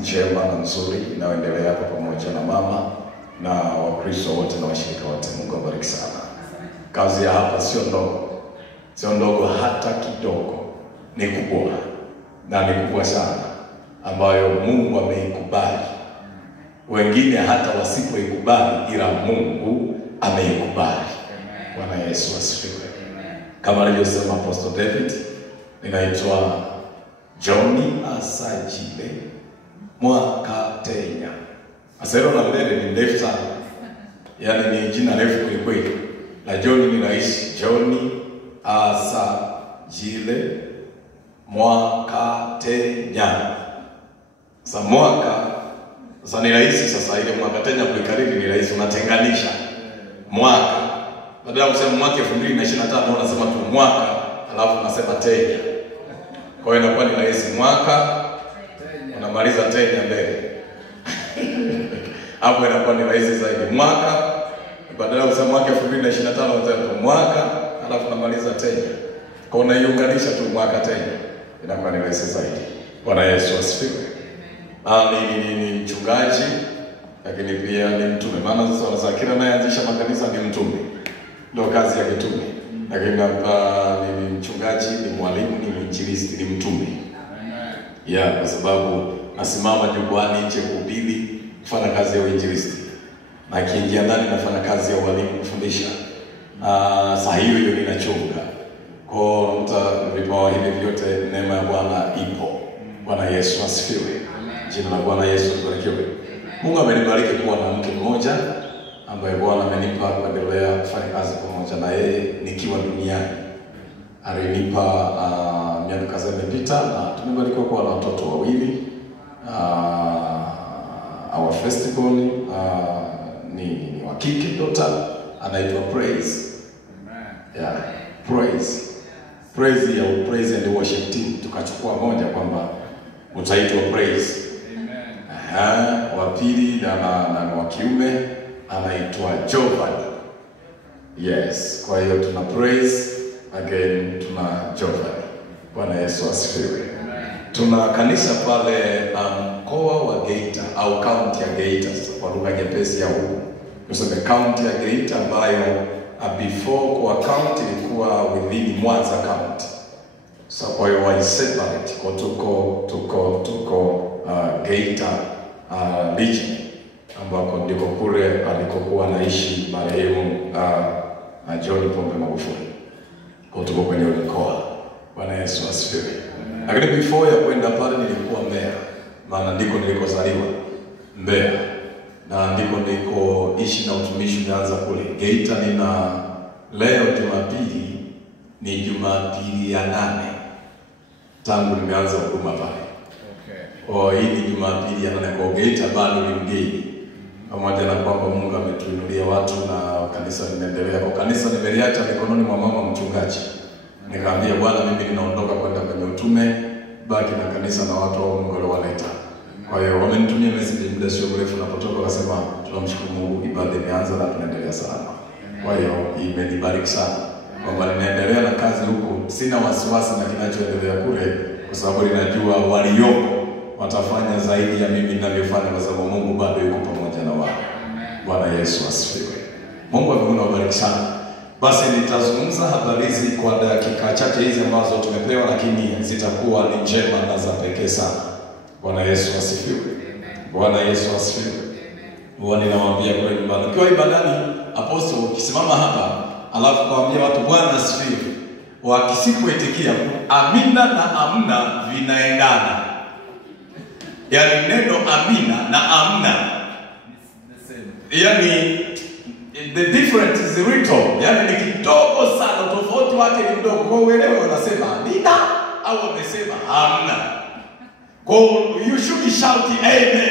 njema na nzuri inayoendelea hapa pamoja na mama na Wakristo wote na washirika wote. Mungu awabariki sana. Kazi ya hapa sio ndogo hata kidogo, ni kubwa na ni kubwa sana, ambayo Mungu ameikubali. Wengine hata wasipoikubali, ila Mungu ameikubali. Bwana Yesu asifiwe. Kama alivyosema Apostle David, ninaitwa Johnny Asajile Mwakatenya. Asero na mbele ni ndefu sana, yaani ni jina refu kweli. La Johnny ni rahisi, Johnny Asajile Mwakatenya. Sasa mwaka, sasa ni rahisi, sasa ile Mwakatenya kuikariri ni rahisi, unatenganisha mwaka. Badala ya kusema mwaka 2025 unasema tu mwaka, alafu unasema tenya. Kwa hiyo inakuwa ni rahisi, mwaka unamaliza tenya mbele. Hapo inakuwa ni rahisi zaidi. Mwaka, badala ya kusema mwaka 2025 unasema mwaka, alafu unamaliza tenya. Kwa hiyo unaiunganisha tu mwaka tenya, inakuwa ni rahisi zaidi. Bwana Yesu asifiwe. Ni mchungaji, lakini pia ni mtume. Maana sasa wanasema kila anayeanzisha makanisa ni mtume. Ndio kazi ya mtume. Lakini ni mchungaji, ni mwalimu, ni mwinjilisti, ni mtume. Kwa sababu nasimama jukwani nje kuhubiri, kufanya kazi ya uinjilisti. Na kiingia ndani nafanya kazi ya walimu, kufundisha. Saa hiyo ninachunga. Kwa vipawa hivi vyote, neema ya Bwana ipo. Bwana Yesu asifiwe. Jina la Bwana Yesu libarikiwe. Mungu amenibariki kuwa na mke mmoja ambaye Bwana amenipa kuendelea kufanya kazi pamoja na yeye nikiwa duniani. Alinipa miaka kadhaa imepita na tumebarikiwa kuwa na watoto wawili. Our festival ni wa kike, daughter anaitwa Praise. Amen. Praise ya Praise and Worship Team, tukachukua moja kwamba utaitwa Praise. Amen. Wa pili na wa kiume anaitwa Jovan. Yes, kwa hiyo tuna Praise, again tuna Jovan. Bwana Yesu asifiwe. Tuna kanisa pale mkoa wa Geita au county ya Geita, kwa lugha nyepesi ya huko. Tuseme county ya Geita ambayo before kwa county ilikuwa within Mwanza county. So kwa hiyo wa separate kwa tuko Geita region, ambako ndiko kule alikokuwa anaishi marehemu John Pombe Magufuli. Kwa tuko kwenye mkoa. Bwana Yesu asifiwe. Lakini before ya kwenda pale nilikuwa Mbeya. Maana ndiko nilikozaliwa, Mbeya. Na ndiko niko ishi na utumishi nianza kule. Geita leo Jumapili ni Jumapili ya 8 tangu nimeanza huduma pale. Hii ni Jumapili ya 8 kwa Geita, bado ni mgeni. Pamoja na kwamba Mungu ametuinulia watu na kanisa linaendelea. Kwa kanisa nimeliacha mikononi mwa mama mchungaji. Nikamwambia Bwana, mimi ninaondoka kwenda kwenye utume, baki na kanisa na watu wa Mungu waliowaleta. Kwa hiyo wamenitumia message muda sio mrefu, napotoka wakasema tunamshukuru Mungu, ibada imeanza na tunaendelea salama. Kwa hiyo imenibariki sana kwamba ninaendelea na kazi huku, sina wasiwasi na kinachoendelea kule, kwa sababu ninajua waliopo watafanya zaidi ya mimi ninavyofanya, kwa sababu Mungu bado yuko pamoja na wao. Bwana Yesu asifiwe. Mungu amebariki sana. Basi nitazungumza habari hizi kwa dakika chache hizi ambazo tumepewa, lakini zitakuwa ni njema na za pekee sana. Bwana Yesu asifiwe. Bwana Yesu asifiwe. Bwana, ninawaambia kwa nyumbani, ukiwa ibadani, apostle ukisimama hapa, alafu kuambia watu Bwana asifiwe, wakisipoitikia amina na amna vinaendana. Yaani neno amina na amna, yaani the difference is little. Yaani ni kidogo sana, tofauti wake ni mdogo. Kwa uelewe wanasema amina au wamesema amna. You should shout amen,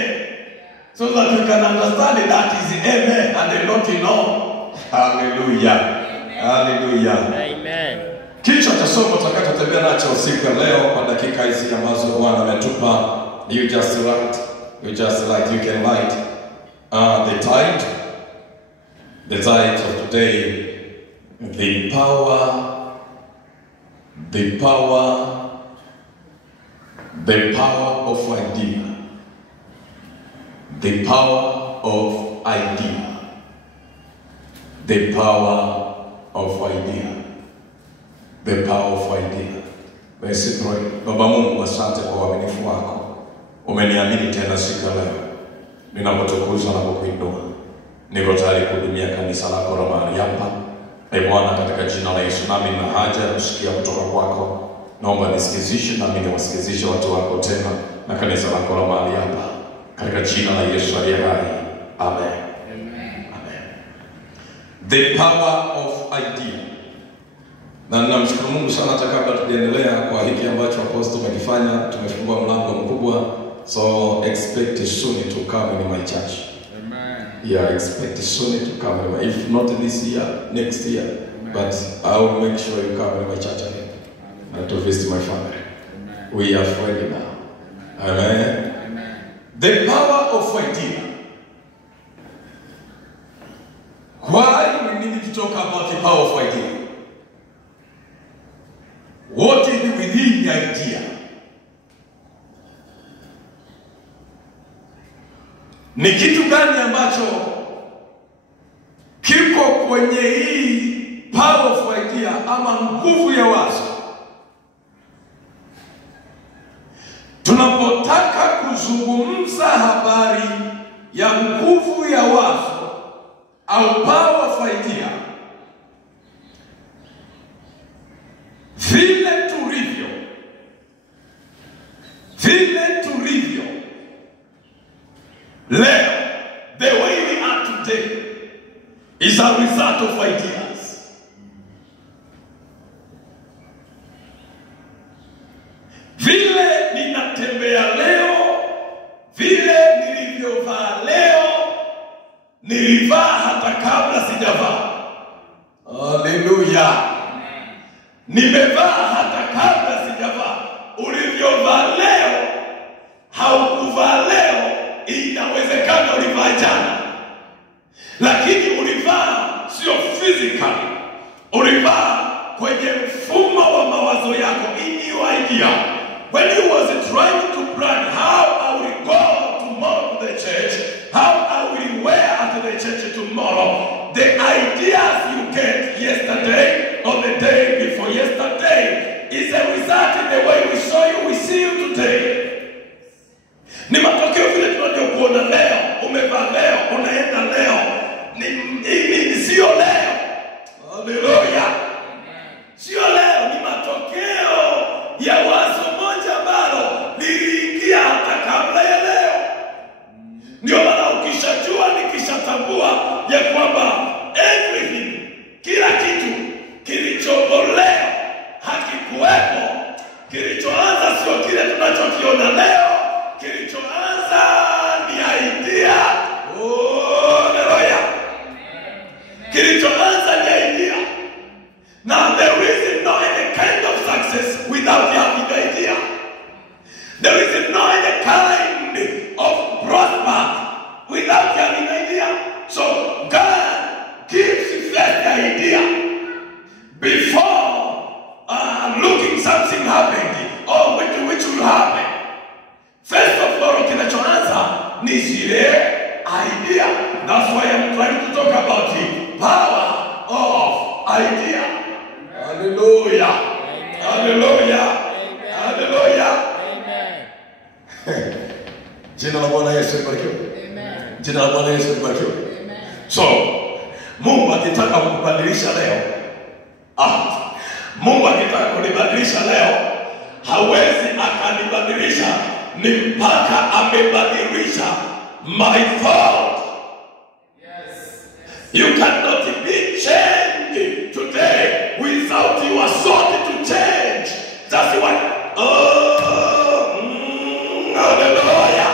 so that you can understand that is amen and not no. Hallelujah. Hallelujah. Amen. Kichwa cha somo tutakachotembea nacho usiku ya leo kwa dakika hizi ambazo Bwana ametupa, you just write, you can write the title of today, the power of idea. The power of idea. The power of idea. The power of idea. Basi pray. Baba Mungu, asante kwa uaminifu wako. Umeniamini tena siku leo. Ninapotukuza na kukuinua. Niko tayari kuhudumia kanisa lako la mahali hapa. Bwana, katika jina la Yesu, nami nina haja ya kusikia kutoka kwako. Naomba nisikizishe nami niwasikizishe watu wako tena na kanisa lako la mahali hapa. Katika jina la Yesu aliye hai. Amen. Amen. The power of idea. Na ninamshukuru Mungu sana hata kabla tuendelea kwa hiki ambacho apostol amekifanya. Tumefungua mlango mkubwa. So expect soon to come in my church. Amen. Yeah, expect soon to come. If not this year, next year. Amen. But I will make sure you come in my church again. And to visit my family. Amen. We are friendly now. Amen. Amen. The power of idea. Why we need to talk about the power of idea? What is within the idea? Ni kitu gani ambacho kiko kwenye hii power of idea ama nguvu ya wazo? Tunapotaka kuzungumza habari ya nguvu ya wazo au power of idea, vile tulivyo leo, the way we are today is a result of ideas. Vile ninatembea leo, vile nilivyovaa leo, nilivaa hata kabla sijavaa. Hallelujah. Nimevaa hata kabla sijavaa. Ulivyovaa leo, haukuvaa leo, inawezekana ulivaa jana. Lakini ulivaa sio physical. Ulivaa kwenye mfumo wa mawazo yako, in your idea. When you was trying to plan how I will go tomorrow to the church, how I will wear at the church tomorrow, the ideas you get yesterday or the day before yesterday is a result in the way we saw you, we see you today. Ni matokeo vile tunavyokuona leo, umevaa leo, unaenda leo, ni sio leo. Hallelujah. Sio leo, ni matokeo ya wazo moja ambalo liliingia hata kabla ya leo. Ndio maana ukishajua, nikishatambua ya kwamba everything, kila kitu kilichopo leo hakikuwepo. Kilichoanza sio kile tunachokiona leo. Kilichoanza ni idea. Hallelujah. Kilichoanza ni idea. Now there is no any kind of success without having the idea. There is no any kind of prosper without having the idea. So God gives first the idea before looking something happened or which will happen. First of all, kinachoanza ni zile idea. That's why I'm trying to talk about the power of idea. Hallelujah. Amen. Hallelujah. Amen. Hallelujah. Amen. Jina la Bwana Yesu libarikiwe. Amen. Jina la Bwana Yesu libarikiwe. Amen. So, Mungu akitaka kubadilisha leo, Mungu akitaka kunibadilisha leo, hawezi akanibadilisha ni mpaka amebadilisha my thought. Yes. You cannot be changed today without your thought to change. That's why. Hallelujah.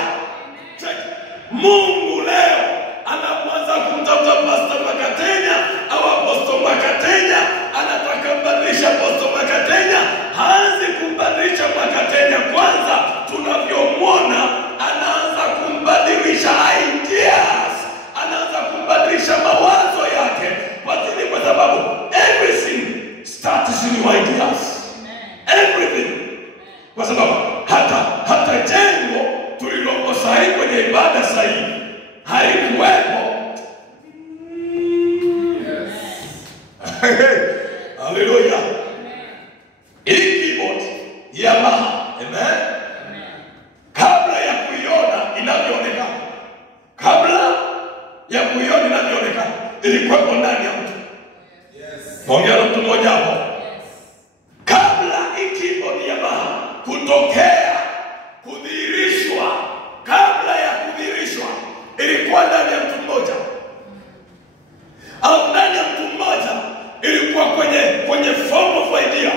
Mungu leo anaanza kumtafuta Pastor Makatenya au Apostle Makatenya, anataka kumbadilisha Apostle Makatenya. Haanzi kumbadilisha Makatenya kwanza, tunavyomwona anaanza kumbadilisha ideas, anaanza kumbadilisha mawazo yake. Kwa sababu everything starts in your ideas. Everything. Kwa sababu hata jengo tulilopo sahihi kwenye ibada sahihi halikuwepo. Haleluya. Hii keyboard Yamaha, amen, kabla ya kuiona inavyoonekana, ilikuwepo ndani ya mtu. Ongea na mtu mmoja hapo. Kabla hii keyboard Yamaha kutokea, kudhihirishwa, kabla ya kudhihirishwa ilikuwa ndani ya mtu mmoja, au ndani ya mtu mmoja ilikuwa kwenye form of idea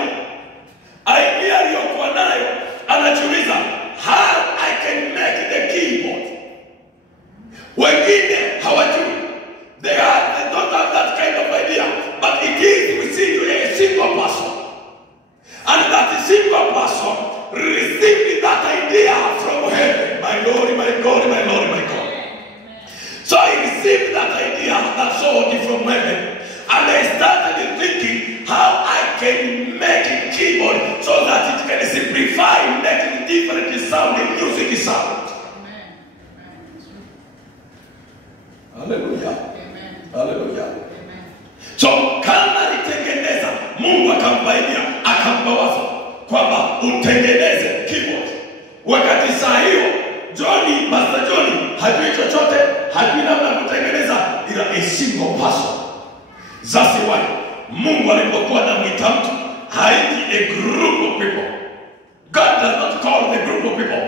aliyokuwa nayo. Anajiuliza, how I can make the keyboard. Wengine hawajui, they don't have that kind of idea, but it is within a single person, and that single person received that idea from heaven. My Lord, my God, my Lord, my God. So I received that idea, that sword from heaven, and I started thinking how I can make a keyboard so that it can simplify, making different sounding music sound. Hallelujah. Hallelujah. So kama alitengeneza, Mungu akampa idea, akampa wazo kwamba utengeneze keyboard. Wakati saa hiyo Master Johnny hajui chochote, hajui namna kutengeneza, ila a single person. That's why Mungu alipokuwa anamwita mtu, haiti a group of people. God does not call the group of people.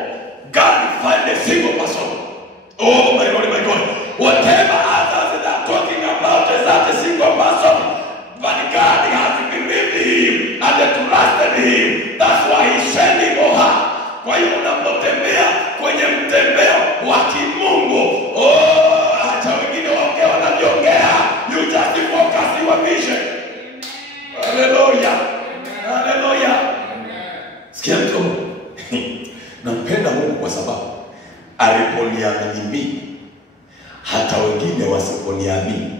God find a single person. Oh my Lord, my God. Whatever others are talking about is that a single person. But God has believed him and trusted him. That's why he's sending her. Kwa hiyo unapotembea kwenye mtembeo wa kimungu, hata wengine waongea wanavyoongea, you just focus your vision. Hallelujah. Hallelujah. Sikia mtu. Nampenda Mungu kwa sababu aliponiamini mimi, hata wengine wasiponiamini,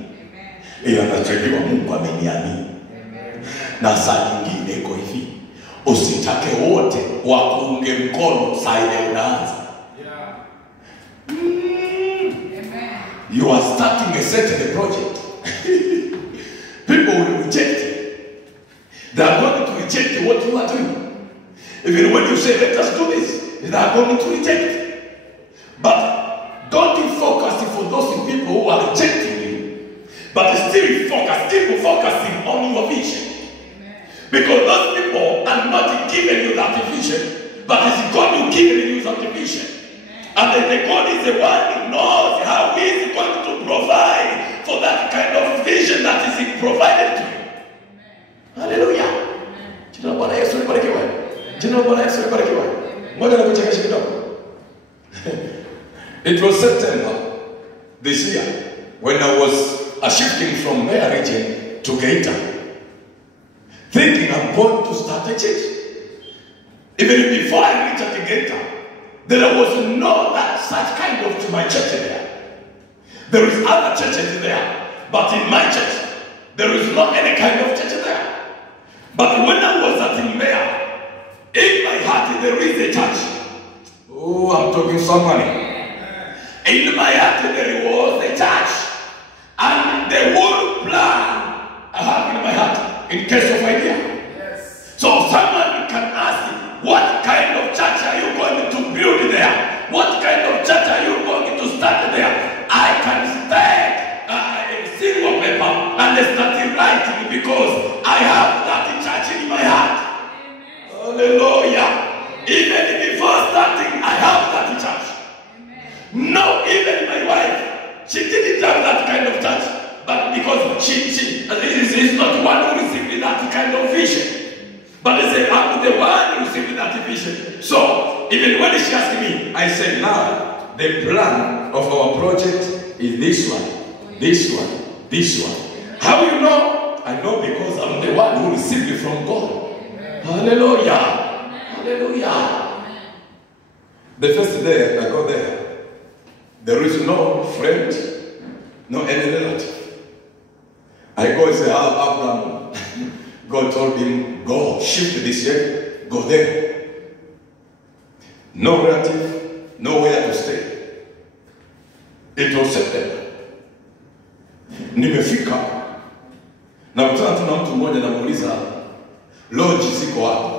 ila nachojua Mungu ameniamini. Na saa nyingine iko hivi, usitake wote wakuunge mkono saa ile unaanza. You are starting a certain project. People will reject it. They are going to reject what you are doing. Even when you say, let us do this, they are going to reject it. But don't you focus for those people who are rejecting you, but still focus, keep focusing on your vision. Because those people are not giving you that vision, but it's God who gives you that vision. And then the God is the one who knows how he is going to provide for that kind of vision that is provided to you. Hallelujah. Jina la Bwana Yesu libarikiwe. Jina la Bwana Yesu libarikiwe. Ngoja nikuchekeshe kidogo. It was September this year when I was shifting from Mbeya region to Geita, thinking I'm going to start a church. Even before I reached Geita, there was no such kind of my church there. There is other churches there, but in my church, there is not any kind of church there. But when I was at Mbeya, in my heart there is a church. Oh, I'm talking somebody. In my heart there was a church, and the whole plan I have in my heart, in case of idea. Yes. So someone can ask, what kind of church are you going to build there? What kind of church are you going to start there? I can take a single paper and start writing because I have that church in my heart. Amen. Hallelujah. Even before starting, I have that church. Amen. No, even my wife, she didn't have that kind of church. But because she is not one who received that kind of vision. But they say, I'm the one who received that vision. So, even when she asked me, I said, now, the plan of our project is this one, this one, this one. How do you know? I know because I'm the one who received it from God. Hallelujah. Hallelujah. The first day I got there is no friend, no any relative. I go and say, Abraham, God told him, go shift this way, go there. No relative, nowhere to stay. It was September. Nimefika na kutana tuna mtu mmoja namuuliza lodge ziko wapi?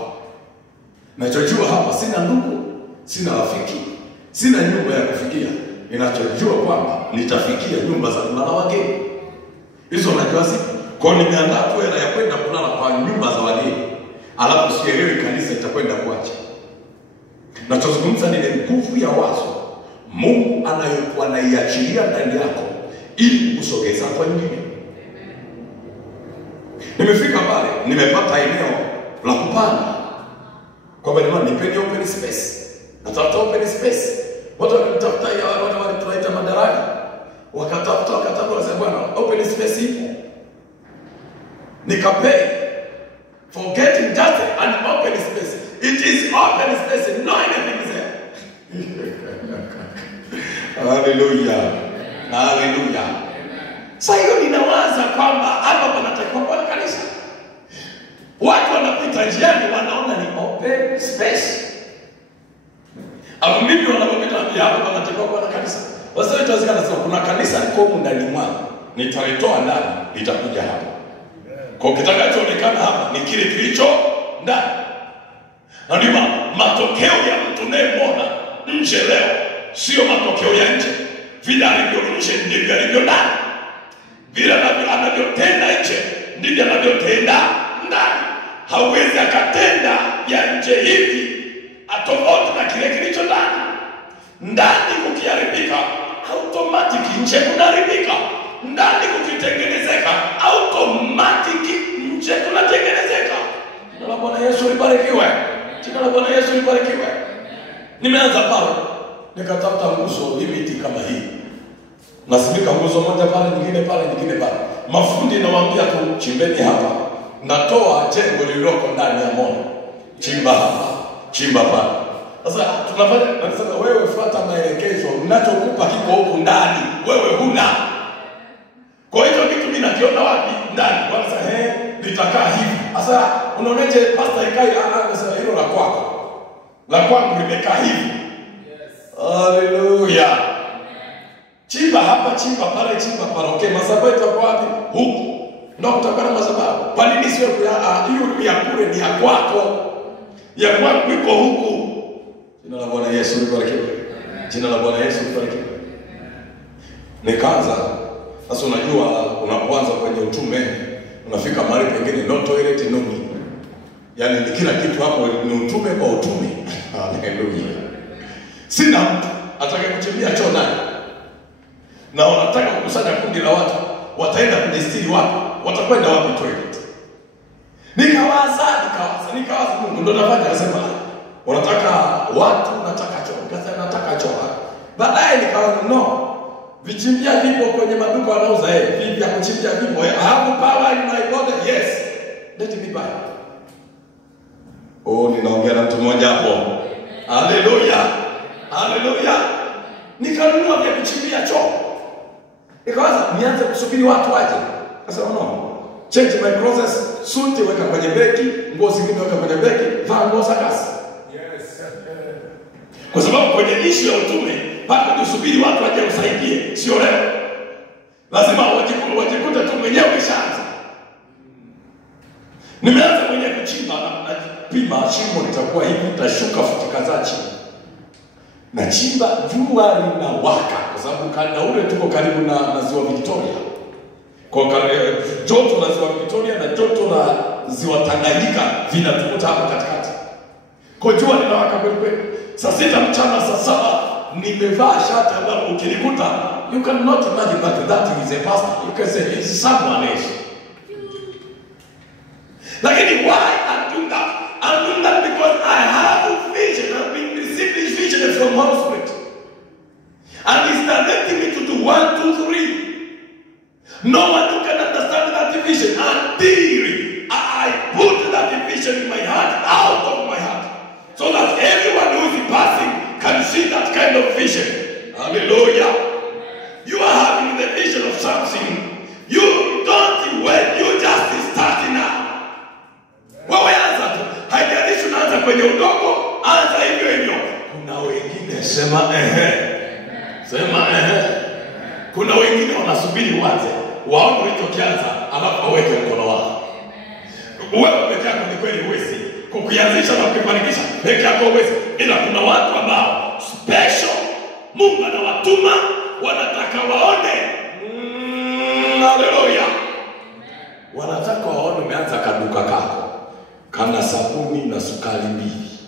Nachojua hapa sina ndugu, sina rafiki, sina nyumba ya kufikia. Ninachojua kwamba nitafikia nyumba za kulala wageni. Hizo najua siku. Kwa nimeandaa tu hela ya kwenda kulala kwa nyumba za wageni. Alafu sielewi kanisa itakwenda kuacha. Nachozungumza ni nguvu ya wazo Mungu anayokuwa anaiachilia ndani yako ili kusogeza kwa nyingine. Nimefika pale, nimepata eneo la kupanga. Kwamba ni nipeni open space. Natafuta open space. Watu wakitafuta ya wale tunaita madaraka. Wakatafuta wasema bwana open space ipo. Nikapay for getting just an open space. It is open space, no anything there. Hallelujah. Hallelujah. Sasa hiyo ninawaza kwamba hapa panatakiwa kuwa kanisa. Watu wanapita njiani wanaona ni open space. Hapo mimi wanapopita hapa panatakiwa kuwa kanisa. Wasa itawezekana sasa kuna kanisa liko huko ndani mwangu. Nitalitoa ndani, litakuja hapa. Kwa kitakachoonekana hapa ni kile kilicho ndani. Na ndio matokeo ya mtu unayemwona nje leo sio matokeo ya nje. Vile alivyo nje ndivyo alivyo ndani. Vile anavyotenda nje ndivyo anavyotenda ndani. Hauwezi akatenda ya nje hivi atofauti na kile kilicho ndani. Ndani kukiharibika automatic nje kunaharibika. Ndani kukitengenezeka automatic nje kunatengenezeka. Jina la Bwana Yesu libarikiwe. Jina la Bwana Yesu libarikiwe. Nimeanza pale nikatafuta nguzo limiti kama hii. Nasimika nguzo moja pale, nyingine pale, nyingine pale. Mafundi nawaambia tu chimbeni hapa. Natoa jengo lililoko ndani ya moyo. Chimba hapa, chimba pale. Sasa tunafanya nasema wewe fuata maelekezo, ninachokupa kiko huko ndani, wewe huna. Kwa hiyo kitu mimi nakiona wapi? Ndani. Kwanza litakaa hivi. Sasa unaoneje pastor ikai sasa hilo la kwako. La kwangu limekaa hivi. Yes. Hallelujah. Chimba hapa, chimba pale, chimba pale. Okay, madhabahu itakuwa wapi? Huku. Ndio kutakuwa na madhabahu. Kwa nini sio hiyo ya kule ni ya kwako? Ya kwangu iko huku. Jina la Bwana Yesu libarikiwe. Jina la Bwana Yesu libarikiwe. Nikaanza. Sasa unajua unapoanza kwenye utume unafika mahali pengine no toilet no me. Yaani ni kila kitu hapo ni utume kwa utume. Hallelujah. Sina mtu atakayekuchimbia choo ndani. Na wanataka kukusanya kundi la watu, wataenda kujistiri wapi? Watakwenda wapi toilet? Nikawaza Mungu ndo nafanya nasema wanataka watu nataka choo. Nikasema nataka choo. Baadaye nikaona no. Vichimbia vipo kwenye maduka wanauza vipi ya kuchimbia vipo. I have power in my body. Yes. Let me buy. Oh, ninaongea na mtu mmoja hapo. Hallelujah. Hallelujah. Nikanunua vya kuchimbia choo. Nikaanza nianze kusubiri watu waje. Akasema no. Change my clothes, suit weka kwenye begi, nguo zingine weka kwenye begi, vaa nguo za kazi. Yes. Kwa sababu kwenye issue ya utume bado tusubiri watu waje usaidie, sio leo. Lazima wajikute tu mwenyewe umeshaanza. Nimeanza mwenyewe kuchimba na pima shimo litakuwa hivi, tutashuka futi kadhaa chini. Na chimba jua linawaka kwa sababu kanda ule tuko karibu na ziwa Victoria. Kwa joto la ziwa Victoria na joto la ziwa Tanganyika vinatukuta hapo katikati. Kwa jua linawaka kweli kweli. Saa 6 mchana, saa 7 nimevaa shati ambalo ukilikuta you cannot imagine that is a pastor. You can say it's someone else. Lakini why I'm doing that? I'm doing that because I have a vision. I've been receiving this vision from Holy Spirit. And He's directing me to do 1, 2, 3. No one who can understand that vision until I put that vision in my heart, out of my heart. So that everyone who is passing can see that kind of vision. Hallelujah. You are having the vision of something. You don't wait, you just start now. Wewe anza tu. Haijalishi unaanza kwenye udongo, anza hivyo hivyo. Kuna wengine sema sema Kuna wengine wanasubiri uanze, waone ulichokianza, alafu waweke mkono wao. Wewe peke yako ni kweli huwezi kukianzisha na kukifanikisha peke yako huwezi, ila kuna watu ambao special Mungu anawatuma, wanataka waone. Haleluya. Wanataka waone umeanza kaduka kako kana sabuni na sukari mbili,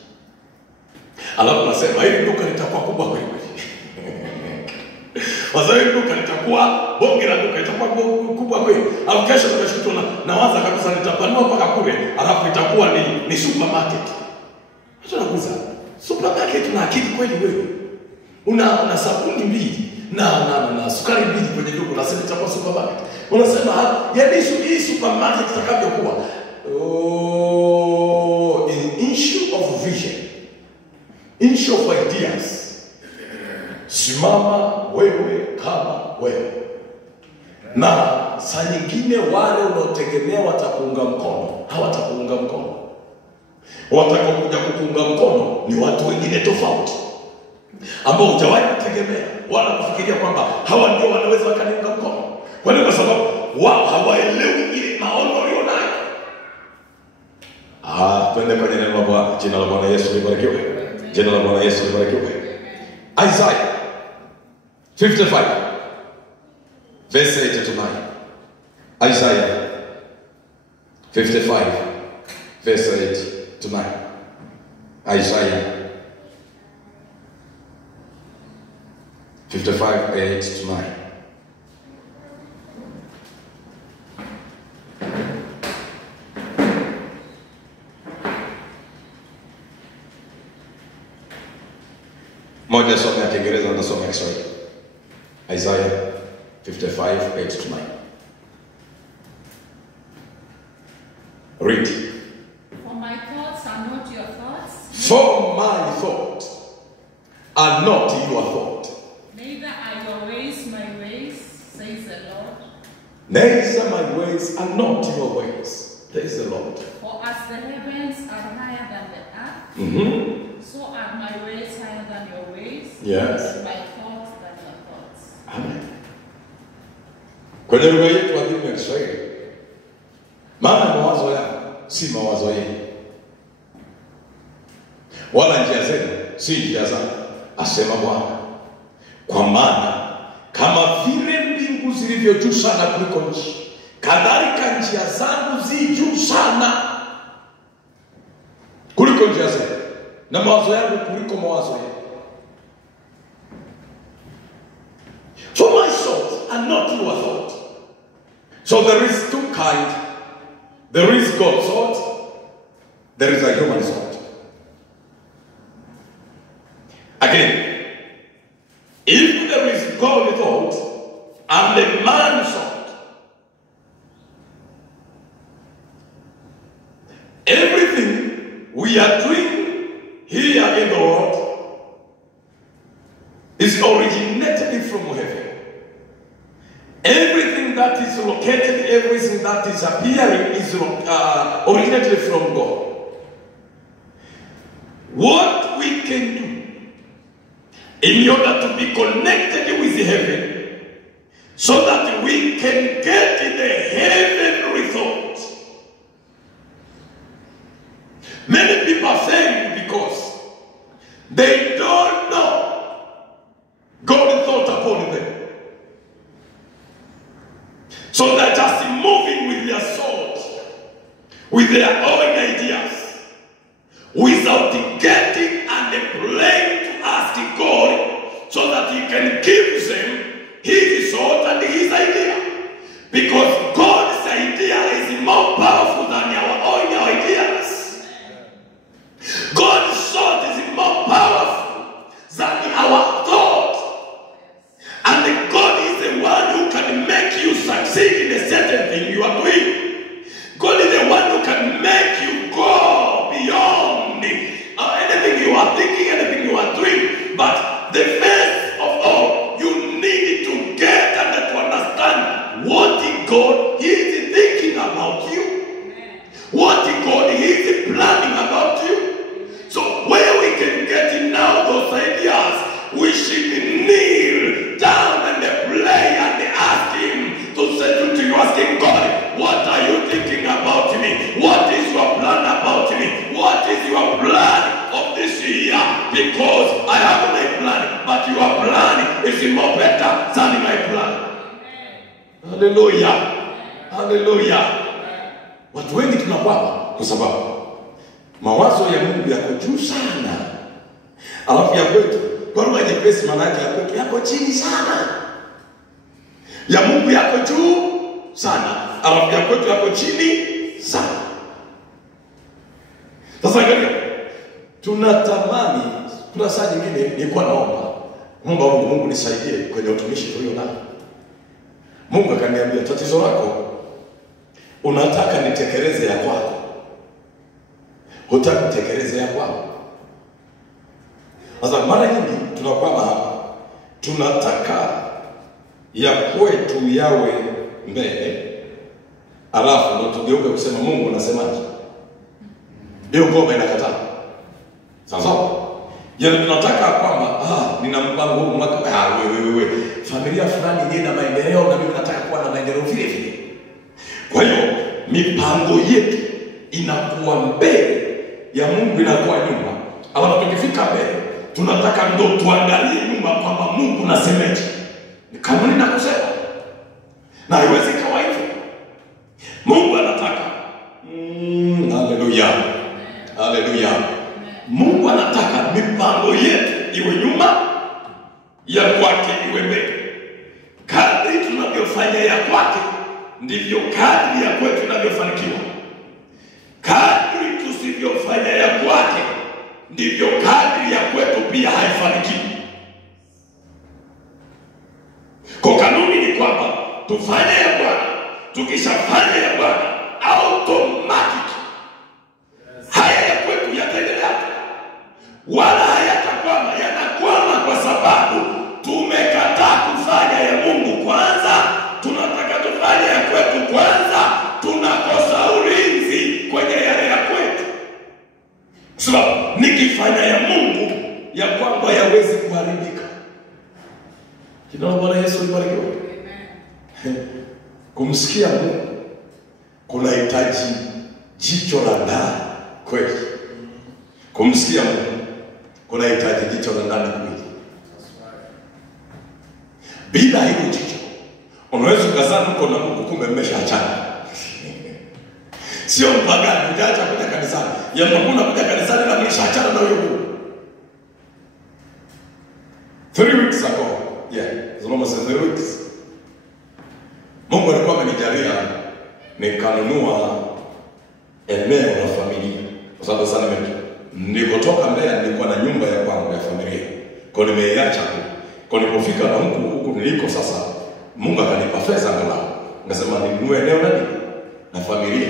alafu nasema hili duka litakuwa kubwa kweli. Wazawi duka litakuwa bonge la duka litakuwa kubwa kweli. Alafu kesho tunashukuru na waza kabisa nitapanua mpaka kule, alafu itakuwa ni supermarket. Acha nakuza. Supermarket na akili kweli wewe. Una sabuni mbili na sukari mbili kwenye duka, unasema itakuwa supermarket. Unasema yaani hii supermarket itakavyokuwa. Oh, in issue of vision. Issue of ideas. Simama wewe kama wewe. Na saa nyingine wale unaotegemea watakuunga mkono, hawatakuunga mkono. Watakaokuja kukuunga mkono ni watu wengine tofauti ambao hujawahi kutegemea wala kufikiria kwamba hawa ndio wanaweza wakaniunga mkono. Kwa nini? Kwa sababu wao hawaelewi ile maono walionayo. Twende kwenye neno la Bwana. Jina la Bwana Yesu libarikiwe. Jina la Bwana Yesu libarikiwe. Isaiah 55 verse 8 to 9. Isaiah 55 verse 8 to 9. Isaiah 55 8 to 9. Moja soma ya Kiingereza na soma ya Kiswahili. Isaiah 55 8 to 9. Read. For my thoughts are not your thoughts. For my thoughts are not your thoughts. Neither are your ways my ways, says the Lord. Neither my ways are not your ways, says the Lord. For as the heavens are higher than the earth, so are my ways higher than your ways, Yes. and my thoughts than your thoughts. Amen. Kwenye lugha yetu adhimu ya Kiswahili, maana mawazo yangu si mawazo yenu, wala njia zenu si njia zangu, asema Bwana. Kwa maana kama vile mbingu zilivyo juu sana kuliko nchi, kadhalika njia zangu zi juu sana kuliko njia zenu, na mawazo yangu kuliko mawazo yenu. So my thoughts are not your thoughts. So there is two kinds. There is God's thought. There is a human thought. Again, if there is God's thought and the man's thought, everything we are doing here in the world is originated from heaven. Everything that is located, everything that is appearing is originated from God. What we can do in order to be connected with heaven, so that we can get the heavenly thought. Many people are failing because they don't know God's thought upon them. So they're just moving with their thoughts, with their own ideas, without getting and praying to ask God so that He can give them His thought and His idea. Because God's idea is more powerful than our own ideas. God's thought is more powerful than our thought. And God is the one who can make you succeed in a certain thing you are doing. God is the one who can make you go beyond anything you are thinking, anything you are doing. But the first of all, you need to get and to understand what God plan is more better than my plan. Hallelujah. Hallelujah. Watu wengi tunakwama kwa sababu mawazo ya Mungu yako juu sana. Alafu ya kwetu, kwa lugha nyepesi maana yake ya kwetu yako chini sana. Ya Mungu yako juu sana. Alafu ya kwetu yako chini sana. Sasa angalia, tunatamani, kuna saa nyingine nilikuwa naomba Mungu nisaidie kwenye utumishi tulio nao. Mungu akaniambia, tatizo lako unataka nitekeleze ya kwako, hutaki kutekeleza ya kwako. Sasa mara nyingi tunakwama hapa, tunataka ya kwetu yawe mbele, alafu ndo tugeuke kusema Mungu unasemaje? Hiyo ngoma inakataa. Sasa yeye tunataka kwamba nina mpango huu mwaka wewe familia fulani yenyewe na maendeleo na mimi nataka kuwa na maendeleo vile vile. Kwa hiyo mipango yetu inakuwa mbele ya Mungu, inakuwa nyuma. Alafu tukifika mbele tunataka ndo tuangalie nyuma kwamba Mungu nasemaje. Ni kanuni na kusema. Na haiwezi kawa hivyo. Mungu anataka haleluya. Haleluya. Mungu anataka mipango yetu iwe nyuma, ya kwake iwe mbele. Kadri tunavyofanya ya kwake ndivyo kadri ya kwetu inavyofanikiwa. Kadri tusivyofanya ya kwake ndivyo kadri ya kwetu pia haifanikiwi. Kwa kanuni ni kwamba tufanye ya Bwana, tukishafanya ya Bwana automatic haya ya kwetu yataendelea, wala hayatakwama. Yanakwama kwa sababu tumekataa kufanya ya Mungu kwanza, tunataka tufanye ya kwetu kwanza, tunakosa ulinzi kwenye yale ya kwetu. Sababu nikifanya ya Mungu ya kwamba yawezi kuharibika. Jina la Bwana Yesu libarikiwe. Kumsikia Mungu kunahitaji jicho la ndani kweli. Kumsikia Mungu kunahitaji jicho la ndani kweli. Bila hiyo jicho unaweza kuzana uko na Mungu kumbe mmeshaachana. Sio mpagani, hujaacha kuja kanisani. Yamkuna kuja kanisani na mmeshaachana na huyo Mungu. 3 weeks ago, it's almost 3 weeks. Mungu alikuwa amenijalia nikanunua eneo la familia. Kwa sababu sana nilipotoka Mbeya nilikuwa na nyumba ya kwangu ya familia. Kwa nimeiacha kwa nilipofika na huku niliko sasa, Mungu akanipa fedha angalau. Ngasema ninunue eneo na familia.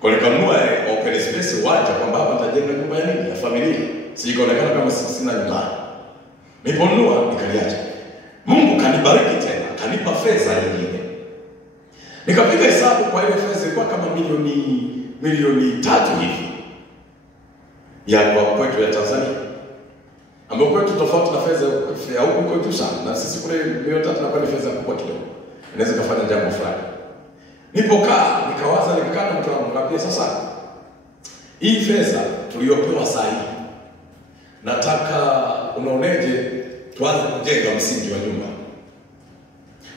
Kwa nikanunua open space wacha kwamba hapa nitajenga nyumba ya nini? Ya familia. Sikaonekana kama sina nyumba. Niliponunua nikaliacha. Mungu kanibariki tena, kanipa fedha nyingine. Nikapiga hesabu kwa ile fedha ilikuwa kama milioni 3 hivi ya kwa kwetu ya Tanzania, ambapo kwetu tofauti na fedha ya huko kwetu sana, na sisi kule milioni 3 na kwa fedha kubwa kidogo inaweza kufanya jambo fulani. Nipokaa nikawaza, nikakaa na mtu wangu nikamwambia, sasa hii fedha tuliyopewa sasa hivi nataka unaoneje tuanze kujenga msingi wa nyumba.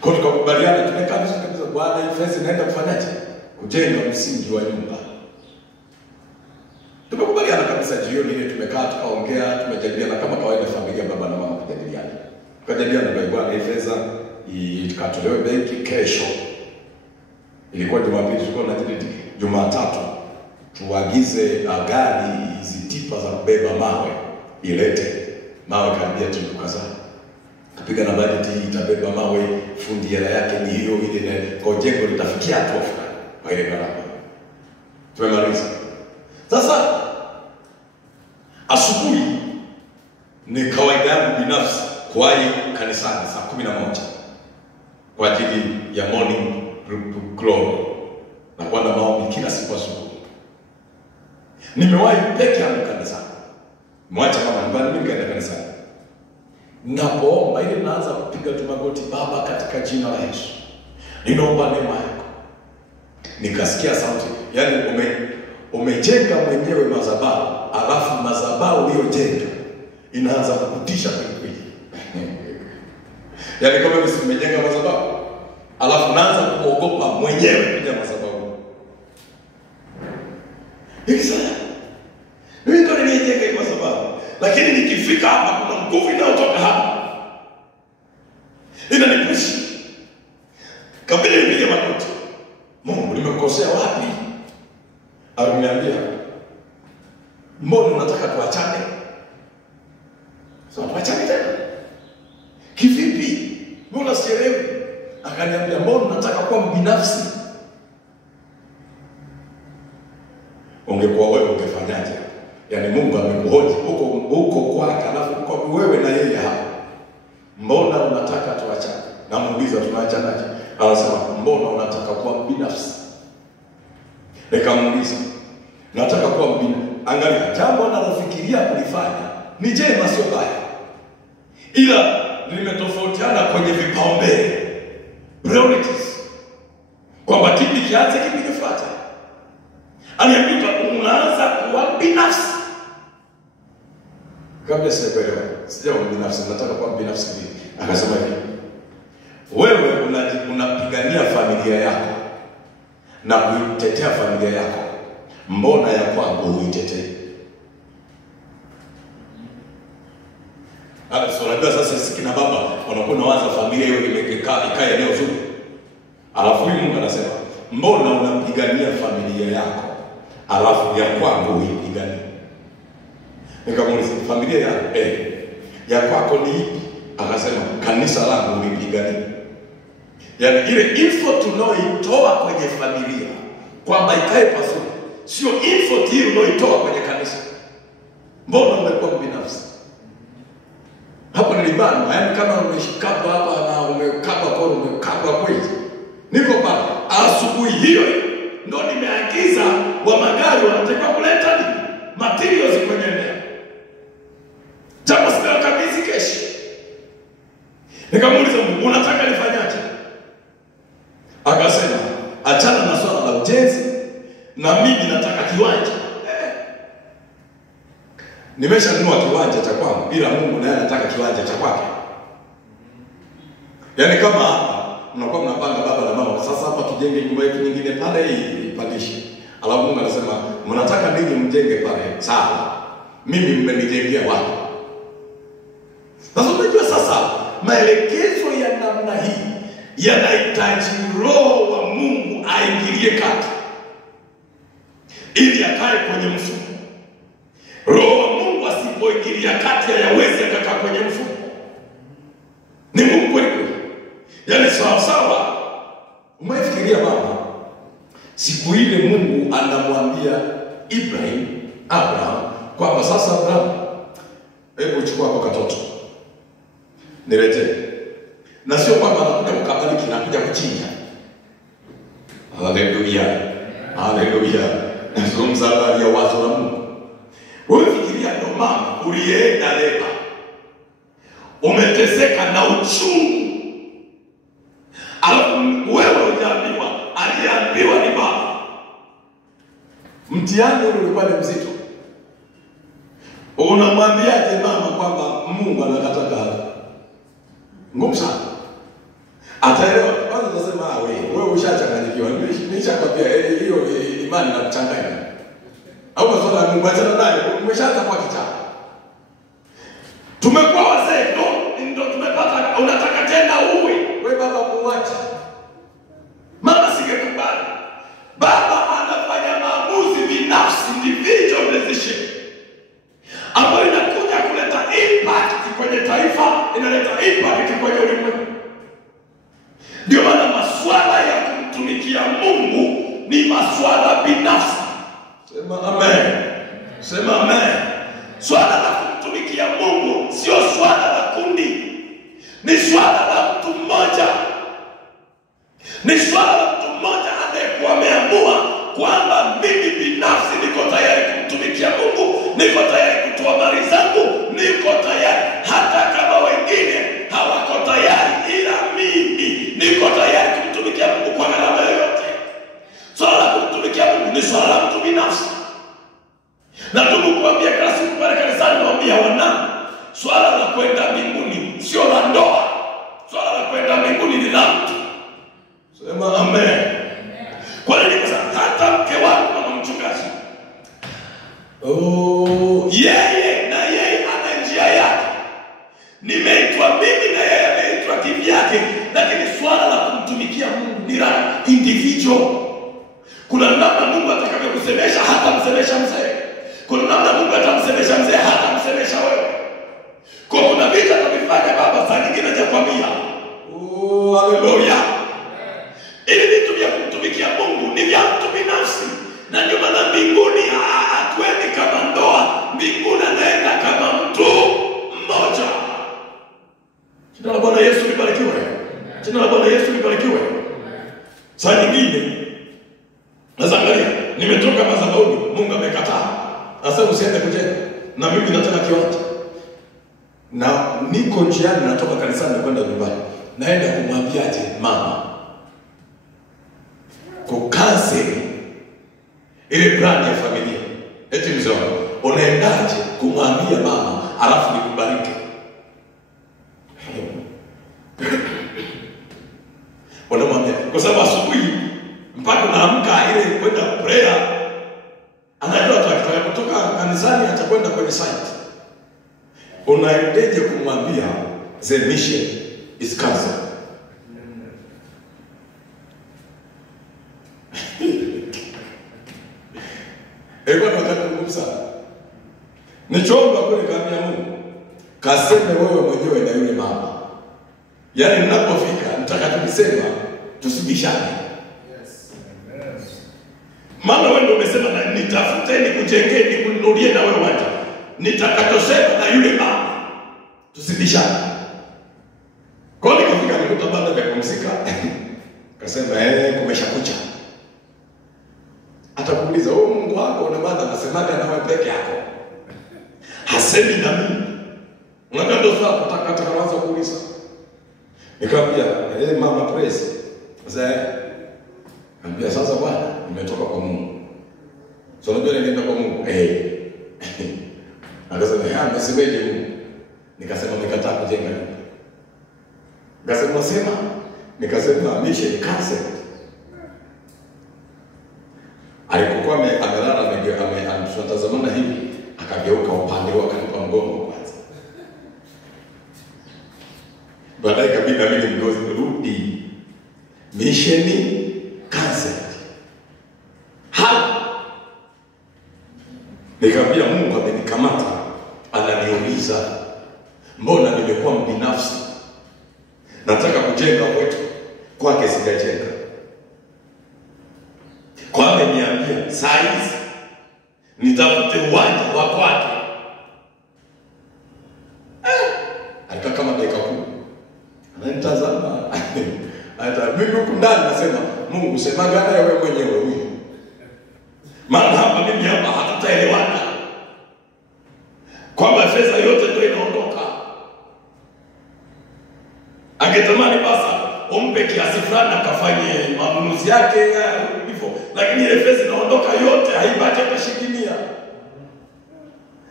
Kwa hiyo tukakubaliana, tumekaa vizuri kabisa, Bwana hii fedha inaenda kufanyaje? Kujenga msingi wa nyumba. Tumekubaliana kabisa jioni ile tumekaa tukaongea, tumejadiliana kama kawaida familia, baba na mama kujadiliana. Tukajadiliana kwa Bwana hii fedha ikatolewe benki kesho. Ilikuwa Jumapili, tulikuwa na Jumatatu tuagize gari hizi tipa za kubeba mawe ilete mawe karibia tu kazana. Kapiga na budget hii itabeba mawe, fundi hela yake ni hiyo ile, kwa jengo litafikia hapo fulani kwa ile gharama. Tumemaliza. Sasa asubuhi ni kawaida yangu binafsi kuwahi kanisani saa 11 kwa ajili ya morning glory na kwa maombi kila siku asubuhi. Nimewahi peke yangu kanisani. Mwacha kama nyumbani, mimi nikaenda kanisani. Napoomba ile naanza kupiga tu magoti, Baba katika jina la Yesu, ninaomba neema yako. Nikasikia sauti, yani umejenga mwenyewe madhabahu, alafu madhabahu uliyojenga inaanza kukutisha kweli. Yaani kama mimi simejenga madhabahu, alafu naanza kuogopa mwenyewe kuja madhabahu. Hivi sasa mimi ndo nimejenga kwa sababu, lakini nikifika hapa kuna nguvu inayotoka hapa inanipushi. Kabla nipige magoti, Mungu nimekosea wapi? Aliniambia, mbona unataka tuachane? Sasa tuachane tena. Kivipi? Mbona sielewi? Akaniambia, mbona unataka kuwa mbinafsi? Ungekuwa wewe ungefanyaje? Yaani Mungu amekuhoji huko kwake, alafu kwa wewe na yeye hapa. Mbona unataka tuachane? Namuuliza tunaachanaje? Anasema, mbona unataka kuwa mbinafsi? Nikamuuliza, nataka kuwa mbinafsi. Angalia, jambo analofikiria kulifanya ni jema, sio baya. Ila limetofautiana kwenye vipaumbele, priorities. Kwamba kipi kianze, kipi kifuate. Aniambia unaanza kuwa binafsi. Kabla sijaelewa, sijawa binafsi, nataka kuwa binafsi vipi? Akasema hivi, wewe unapigania familia yako na kuitetea familia yako, mbona ya kwako uitetee? Unajua sasa sisi kina baba wanakuwa nawaza familia hiyo ikae eneo zuri. Alafu Mungu anasema, mbona unapigania familia yako, alafu ya kwako uipiganie? Nikamuuliza, familia yako ya kwako ni ipi? Akasema, kanisa langu ulipigania. Yaani ile info tunaoitoa kwenye familia kwamba ikae pazuri, sio info hiyo unaoitoa kwenye kanisa. Mbona umekuwa binafsi? Hapo nilibana, yaani kama umeshikapa hapa na umekapa kwa umekapa kweli. Niko pale asubuhi hiyo ndo nimeagiza wa magari wanataka kuleta nini? Materials kwenye eneo. Japo sina kabisa keshi. Nikamuuliza, unataka nifanyaje? Akasema, achana na swala la ujenzi, na mimi nataka kiwanja. Nimeshanunua kiwanja cha kwangu, ila Mungu naye anataka kiwanja cha kwake. Yaani kama hapa mnakuwa mnapanga baba na mama, sasa hapa tujenge nyumba yetu nyingine pale ipadishe. Alafu Mungu anasema, mnataka nini mjenge pale? Sawa. Mimi mmenijengea wapi? Sasa unajua sasa maelekezo ya namna hii yanahitaji Roho wa Mungu aingilie kati ili akae kwenye mfumo. Roho wa Mungu asipoingilia kati hayawezi akakaa kwenye mfumo. Ni Mungu kweli. Yaani sawa. Umefikiria mama, siku ile Mungu anamwambia Abraham kwamba sasa Abraham, hebu chukua kwa katoto niletee. Na sio kwamba anakuja kukabaliki na kuja kuchinja. Haleluya. Nazungumza habari ya wazo la Mungu. Wewe fikiria ndo mama ulienda leba, umeteseka na uchungu, alafu wewe hujaambiwa, aliambiwa ni baba. Mtihani ule ulikuwa ni mzito. Unamwambiaje mama kwamba Mungu anakataka hapa? Ngumu sana. Ataelewa kwanza, utasema wewe ushachanganyikiwa. Nishakwambia hiyo imani na kuchanganya. Au masuala ya Mungu achana nayo, umeshaanza kwa kichaa. Tumekuwa wazee ndio tumepata, unataka tena uwe. Wewe baba muache. Mama singekubali. Baba anafanya maamuzi binafsi, individual decision, ambayo inakuja kuleta impact kwenye taifa, inaleta impact kwenye ulimwengu. Ndio maana masuala ya kumtumikia Mungu ni masuala binafsi. Sema amen. Swala la kumtumikia Mungu sio swala la kundi. Ni swala la mtu mmoja. Ni swala la mtu mmoja anayekuwa ameamua kwamba mimi binafsi niko tayari kumtumikia Mungu, niko tayari kutoa mali zangu, niko tayari hata kama wengine hawako tayari, ila mimi niko tayari kumtumikia Mungu kwa gharama yoyote. Swala la kumtumikia Mungu ni swala la mtu binafsi. Na tunakuambia kila siku pale kanisani, naambia wanangu, swala la kwenda mbinguni sio la ndoa. kundi la mtu. Sema amen. Kwa nini? Kwa sababu hata mke wangu mama mchungaji, yeye ana njia yake. Nimeitwa mimi na yeye ameitwa kivyake, lakini swala la kumtumikia Mungu ni la individual. Kuna namna Mungu atakavyokusemesha hata msemesha mzee. Kuna namna Mungu atamsemesha mzee hata msemesha wewe. Kwa kuna vitu atavifanya baba saa nyingine hajakwambia. Haleluya. Ili vitu vya kumtumikia Mungu ni vya mtu binafsi. Na ndio maana mbinguni hatuendi kama ndoa. Mbinguni anaenda kama mtu mmoja. Jina la Bwana Yesu libarikiwe. Jina la Bwana Yesu libarikiwe. Saa nyingine naangalia, nimetoka madhabahuni, Mungu amekataa. Sasa usiende kujenga. Na mimi nataka kiwanja. Na niko njiani natoka kanisani kwenda nyumbani. Naenda kumwambiaje mama? Kukaze ile plan ya familia. Eti mzee wangu, unaendaje kumwambia mama alafu nikubariki? Wanamwambia kwa sababu asubuhi mpaka naamka ile kwenda prayer, anajua atakitoka kutoka kanisani atakwenda kwenye site. Unaendeje kumwambia the mission is cancelled? Eko na wakati ngumu sana. Nichomba kule kaambia Mungu, kaseme wewe mwenyewe na yule mama. Yaani ninapofika nitakachokisema tusibishane. Yes. Maana wewe ndio umesema na nitafuteni kujengeni kununulie na wewe waje. Nitakachosema na yule mama tusibishane. Kwa hiyo nikafika nikuta baada ya kumzika. Kasema kumeshakucha. Atakuuliza Mungu wako na baada anasemaga na wewe peke yako. Hasemi na mimi. Unataka ndo sasa kutakata kaanza kuuliza. Nikamwambia, mama praise. Sasa nikamwambia sasa bwana, nimetoka kwa Mungu. So unajua nilienda kwa Mungu. Akasema, "Msiweje Mungu." Nikasema nikataa kujenga nyumba. Nikasema mission cancel. Alipokuwa amelala tunatazamana hivi, akageuka upande wake akanipa mgongo kwanza. Baadaye kabisa mimi ngozi rudi. Mission cancel. Nikamwambia Mungu amenikamata, ananiuliza, mbona nimekuwa mbinafsi? Nataka kujenga kwetu, kwake sijajenga. Kwa ameniambia saizi nitafute uwanja wa kwake. Alikaa kama dakika 10. Ananitazama. Hata mimi huko ndani nasema, Mungu semaga na wewe mwenyewe huyu. Maana hapa mimi hapa hatutaelewana. Kwamba pesa yote ndio inaondoka. Angetamani basa umpe kiasi fulani akafanye manunuzi yake hivyo, lakini ile pesa inaondoka yote haibaki hata shikilia.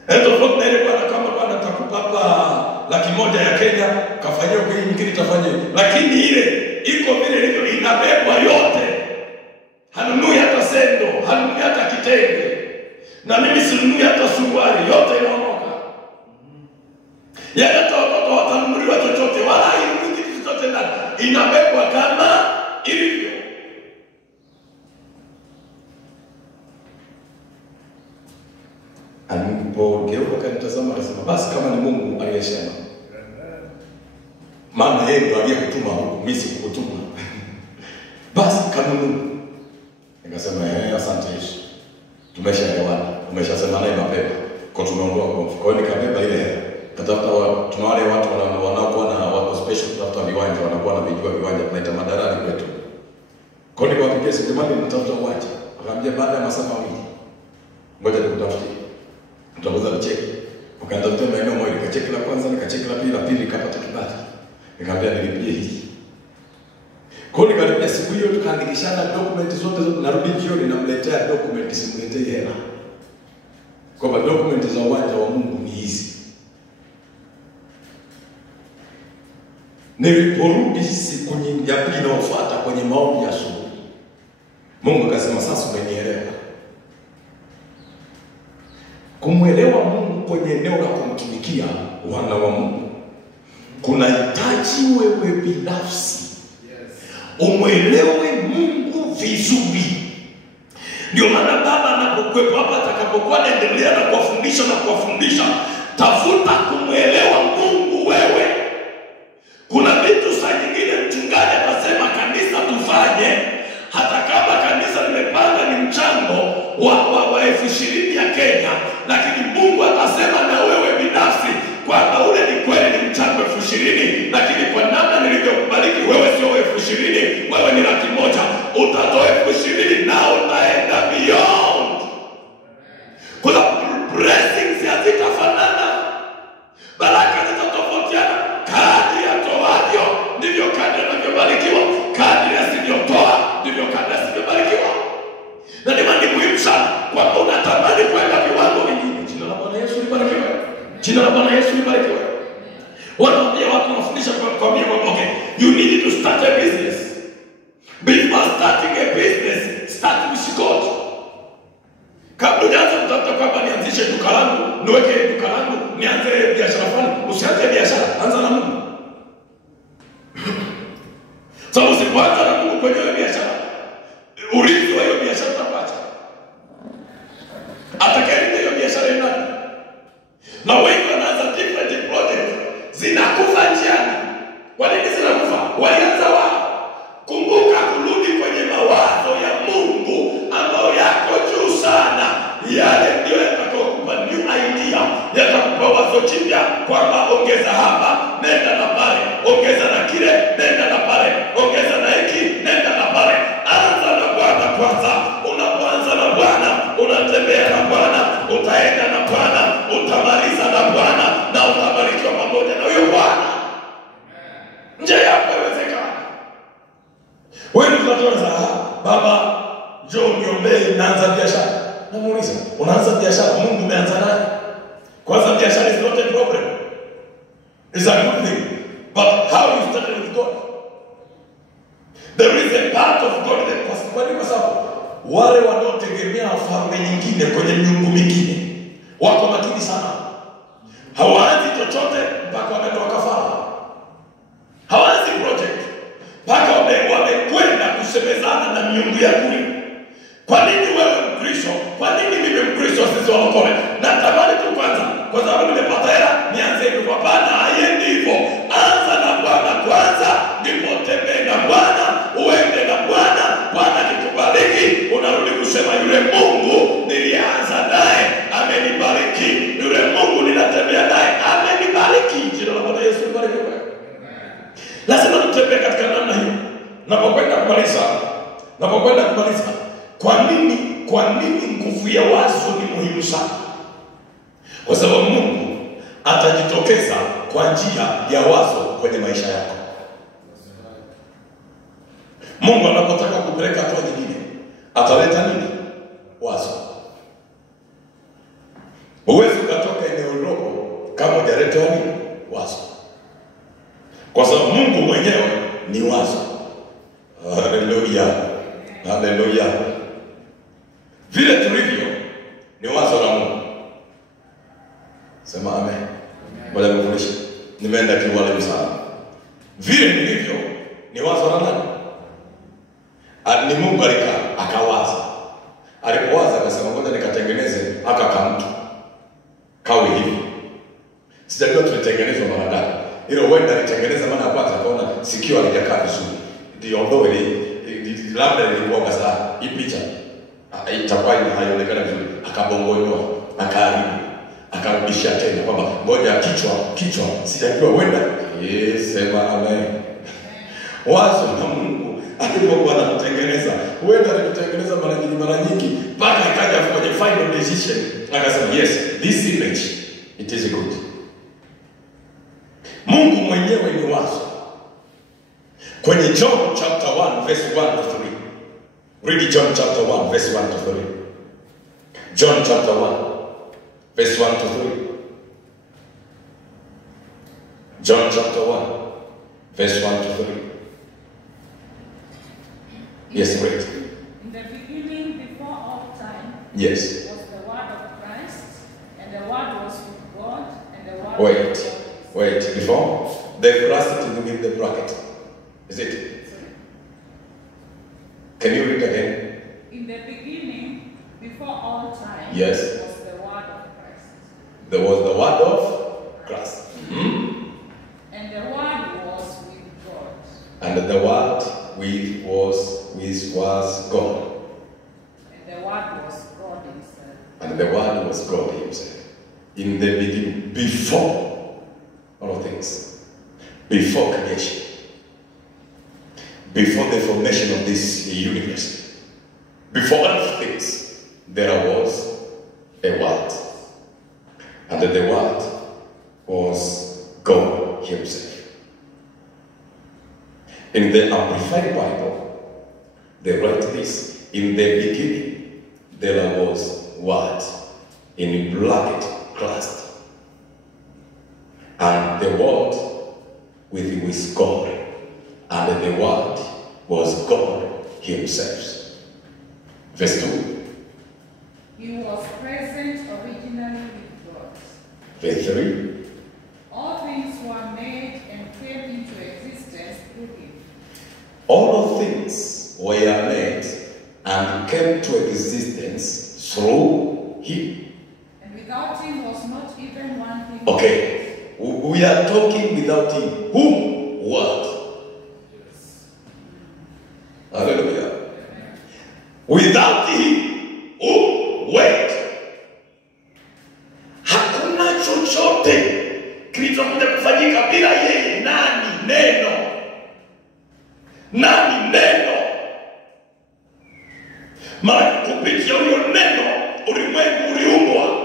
Ndio kwa ile bwana kama bwana atakupa hapa 100,000 ya Kenya kafanyia kwa nyingine tafanye, lakini ile iko vile ilivyo inabebwa yote. Hanunui hata sendo, hanunui hata kitenge. Na mimi sinunui hata suruali, yote inaondoka. Yeye hata watoto watanunuliwa chochote wala hainunui kitu chochote ndani. Inabebwa kama ilivyo. Alipogeuka kanitazama akasema basi kama ni Mungu aliyesema. Maana yeye ndiye aliyekutuma huko, mimi sikukutuma. Basi kanunue. Nikasema asante Yesu. Tumeshaelewana. Umeshasema naye mapema. Kwa tumeondoa kwa mfuko. Kwa hiyo nikabeba ile hela. Katafuta tuna wale watu wanaokuwa na watu special kutafuta viwanja, wanakuwa na vijua viwanja tunaita madarani kwetu. Kwa hiyo nikawapigia simu, jamani nitafuta uwanja. Akamwambia baada ya masaa mawili. Ngoja nikutafutie. Tutaweza kucheki. Ukaandalia maeneo moja, nikacheki la kwanza, nikacheki la pili nikapata kibali. Nikamwambia nilipie hiki. Kwa hiyo nikalipia siku hiyo, tukaandikishana document zote, narudi jioni namletea document, simletee hela. Kwa document za uwanja wa Mungu ni hizi. Niliporudi siku ya pili inayofuata kwenye maombi ya asubuhi, Mungu akasema, sasa umenielewa. Kumwelewa Mungu kwenye eneo la kumtumikia wana wa Mungu kunahitaji wewe binafsi umwelewe Mungu vizuri. Ndio maana baba anapokuwepo hapa, atakapokuwa anaendelea na kuwafundisha, tafuta kumwelewa Mungu wewe. Kuna vitu saa nyingine mchungaji atasema kanisa tufanye, hata kama kanisa limepanga ni mchango wa 20,000 ya Kenya, lakini Mungu atasema na wewe binafsi kwamba ule ni kweli ni mchango 20,000, lakini kwa namna nilivyokubariki wewe sio 20,000, wewe ni 100,000. Utatoa 20,000 na utaenda beyond. Kuna blessings hazitafanana, baraka zitatofautiana. Kadri atoavyo ndivyo kadri anavyobarikiwa, kadri asivyotoa ndivyo kadri asivyobarikiwa. Na ni muhimu sana kwamba unatamani kwenda viwango vingine. Jina la Bwana Yesu libarikiwe. Jina la Bwana Yesu libarikiwe. Wanaambia watu, wanafundisha kwa mimi, okay, you need to start a business. Before starting a business, start with God. Kabla hujaanza kutafuta kwamba nianzishe duka langu, niweke duka langu, nianze biashara fulani, usianze biashara, anza na Mungu. Sababu usipoanza na Mungu kwenye ile biashara, urithi wa hiyo biashara utapata. Atakayelinda hiyo biashara ni nani? Na wengi wanaanza different project, zinakufa njiani. Kwa nini zinakufa? Walianza wao. Kumbuka kurudi kwenye mawazo ya Mungu ambayo yako juu sana. Yale ndio yatakayokupa new idea, yatakupa wazo jipya kwamba ongeza hapa, nenda na pale, ongeza na kile, nenda na pale, ongeza na hiki, nenda na pale. Anza na Bwana kwanza. Unapoanza na Bwana, unatembea na Bwana, utaenda na Bwana, utamaliza na Bwana, na utabarikiwa pamoja na huyo Bwana. Nje yako haiwezekani. Wewe unatoza, baba njoo niombee, naanza biashara. Namuuliza, unaanza biashara, Mungu umeanza naye? Kwanza biashara is not a problem. It's a good thing. But how you started with God? There is a part of God that kwa sababu wale wanaotegemea falme nyingine kwenye miungu mingine wako makini sana. Hawaanzi chochote mpaka wametoa kafara. Hawaanzi project mpaka wamekwenda kusemezana na miungu ya kule. Kwa nini wewe Mkristo? Kwa nini mimi Mkristo sisi waokole? Natamani tu kwanza, kwa sababu nimepata hela, nianze hivyo. Hapana, haiendi hivyo. Anza na Bwana kwanza, ndipo tembee na Bwana, uende na Bwana. Bwana akikubariki, unarudi kusema yule Mungu nilianza naye amenibariki. Yule Mungu ninatembea naye amenibariki. Jina la Bwana Yesu libarikiwe. Lazima tutembee katika namna hiyo. Napokwenda kumaliza, kwa nini nguvu ya wazo ni muhimu sana? Kwa sababu Mungu atajitokeza kwa njia ya wazo kwenye maisha yako. Mungu anapotaka kupeleka hatua nyingine, ataleta nini? Wazo. Huwezi ukatoka eneo lako kama hujaleta nini? Wazo. Kwa sababu Mungu mwenyewe ni wazo. Haleluya. Haleluya. Vile tulivyo ni wazo la Mungu. Sema amen. Bwana mfundishe. Nimeenda kiwale sana. Vile nilivyo ni wazo la nani? Ni Mungu alikaa akawaza. Alipowaza akasema ngoja nikatengeneze aka kamtu. Kawe hivi. Sijajua tulitengenezwa mara ngapi. Hilo wenda alitengeneza mara ya kwanza akaona sikio halijakaa vizuri. Ndio ndio labda ilikuwa kasa hii picha itakuwa haionekana vizuri, akabongoa, akaharibu, akarudisha tena kwamba ngoja kichwa sijajua wenda. Sema amen. Wazo la Mungu alipokuwa anatengeneza, wenda alitengeneza mara nyingi mpaka ikaja kwenye final decision akasema yes, this image it is good. Mungu mwenyewe ni wazo. Kwenye John chapter 1 verse 1 to 3. Read John chapter 1 verse 1 to 3. John chapter 1 verse 1 to 3. John chapter 1 Verse 1 to 3. Yes, great. In the beginning, before all time, Yes. was the Word of Christ, and the Word was with God, and the Word Wait. was God. Wait, before? The Christ is in the bracket. Is it? Can you read again? In the beginning, before all time, Yes. was the Word of Christ. There was the word of Christ. And the Word was with God. And the word was God. And the Word was God himself. And the word was God himself. In the beginning, before all things. Before creation. Before the formation of this universe. Before all things, there was a word. And the word was God himself. In the Amplified Bible, they write this: in the beginning, there was word, in bracket, Christ. And the word with God. And the word was God himself. Verse 2. He was present originally with God. Verse 3. All things were made and came into existence through him. All things were made and came to existence through him. And without him was not even one thing. Okay. We are talking without him. Whom? What? Hallelujah. Without him, wait. Hakuna chochote kilichokuja kufanyika bila yeye. Nani? Neno. Nani? Neno. Maana kupitia huyo neno ulimwengu uliumbwa.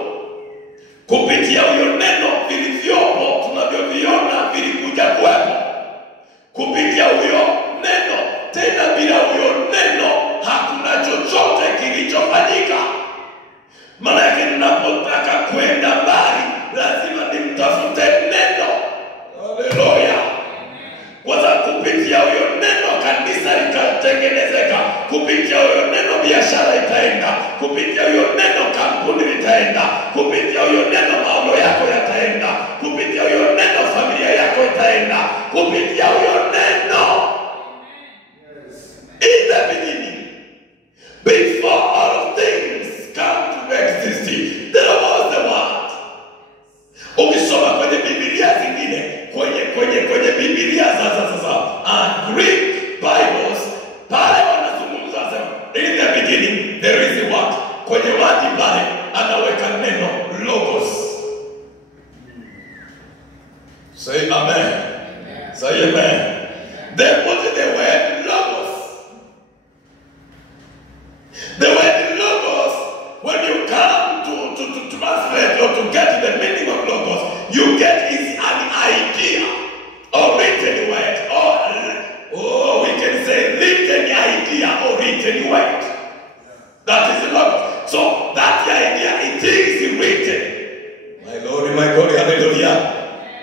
Kupitia huyo neno vilivyopo tunavyoviona vilikuja kuwepo. Kupitia huyo neno, tena bila huyo neno hakuna chochote kilichofanyika. Maana yake ninapotaka kwenda mbali lazima nimtafute neno. Haleluya. Kwa sababu kupitia huyo neno kanisa litatengenezeka. Kupitia huyo neno biashara itaenda. Kupitia huyo neno kampuni litaenda. Kupitia huyo neno maono yako yataenda. Kupitia huyo neno familia yako itaenda. Kupitia huyo neno. In the beginning, before all things come to exist, there was the word. Ukisoma kwenye Biblia zingine, kwenye Biblia sasa, Greek Bibles, pale wanazungumza sema, in the beginning there is a word. Kwenye word pale anaweka neno logos. Say amen. Say amen. They put the word logos. The word logos, when you come to translate or to get the meaning of logos, you get is an idea or written word, or we can say written idea or written word. That is logos. So that idea, it is written. My Lord, my God, hallelujah.